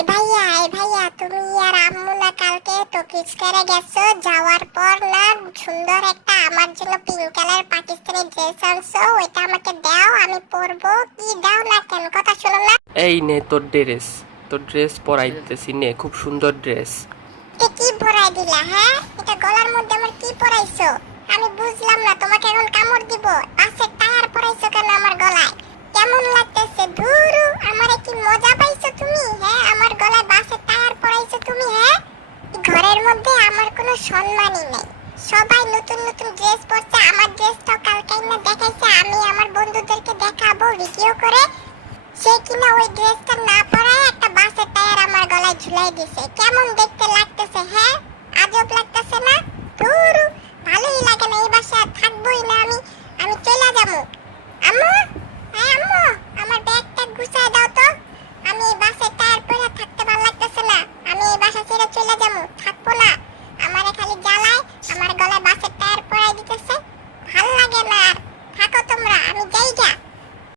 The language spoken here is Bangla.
এই ভাইয়া তুমি আর আম্মু না কালকে টকিজ করে গেছো, যাওয়ার পর না সুন্দর একটা আমার জন্য পিঙ্ক কালার পাকিস্তানি ড্রেস আনছো, ওইটা আমাকে দাও, আমি পরবো। কি দাও না কেন, কথা শোনো না। এই নে তোর ড্রেস পরাইতেছি, নে খুব সুন্দর ড্রেস। এটা কি পরাই দিলা? হ্যাঁ, এটা গলার মধ্যে আমার কি পরাইছো? আমি বুঝলাম না, তোমাকে এখন কামড় দিব। বাসের টায়ার পরাইছো কেন আমার গলায়? কেমন লাগতেছে? ধুরু, আমারে কি মজা পাইছো তুমি? হ্যাঁ, আমার গলায় বাসের টায়ার পরাইছো তুমি। হ্যাঁ, এই ঘরের মধ্যে আমার কোনো সম্মানই নেই। সবাই নতুন নতুন ড্রেস পরছে, আমার ড্রেসটাও কালকে না দেখাইছে, আমি আমার বন্ধুদেরকে দেখাবো ভিডিও করে। সে কিনা ওই ড্রেসটা না পরায় একটা বাসের টায়ার আমার গলায় ঝুলাই দিছে। কেমন দেখতে লাগতেছে? হ্যাঁ, আজব লাগতেছে না? ধুরু, ভালোই লাগে না, এই বাসায় থাকবোই না।